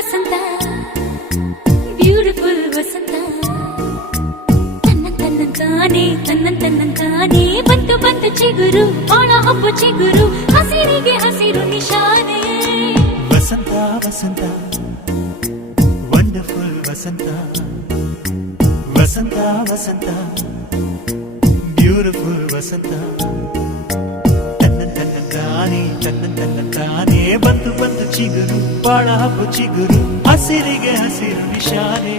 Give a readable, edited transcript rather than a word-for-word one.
ವಸಂತ beautiful ವಸಂತ ತನ್ನಂತಾನೆ ಬಂತು ಬಂತು ಚಿಗುರು ಬಾಳ ಹಬ್ಬ ಚಿಗುರು ಹಸಿರಿಗೆ ಹಸಿರು ನಿಶಾನೆ ವಸಂತ ವಸಂತ ವಂಡರ್ಫುಲ್ ವಸಂತ ವಸಂತ ವಸಂತ ಬ್ಯೂಟಿಫುಲ್ ವಸಂತ ತನ್ನಂತಾನೆ ಬಂತು ಬಂತು ಚಿಗುರು ಬಾಳ ಹಬ್ಬ ಚಿಗುರು ಹಸಿರಿಗೆ ಹಸಿರು ನಿಶಾನೆ